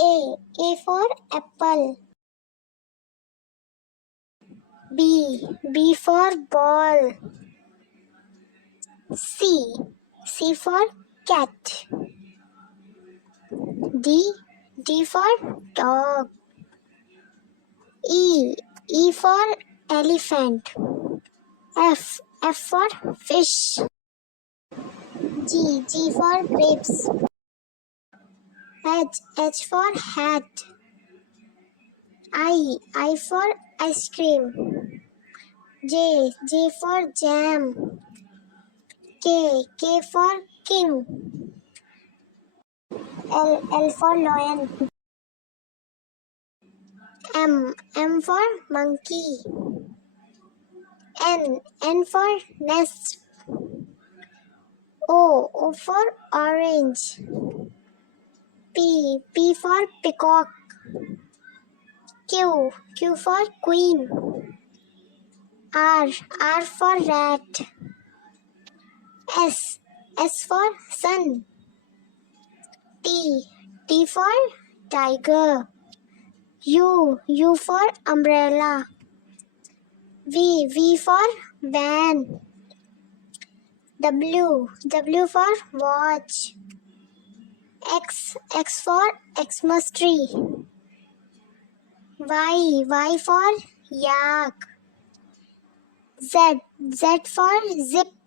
A for apple. B for ball. C for cat. D for dog. E for elephant. F for fish. G for grapes. H for hat. I for ice cream. J for jam. K for king. L for lion. M for monkey. N for nest. O for orange. P for peacock. Q for queen. R for rat. S for sun. T for tiger. U for umbrella. V for van. W for watch. X for Xmas tree. Y for yak. Z for zip.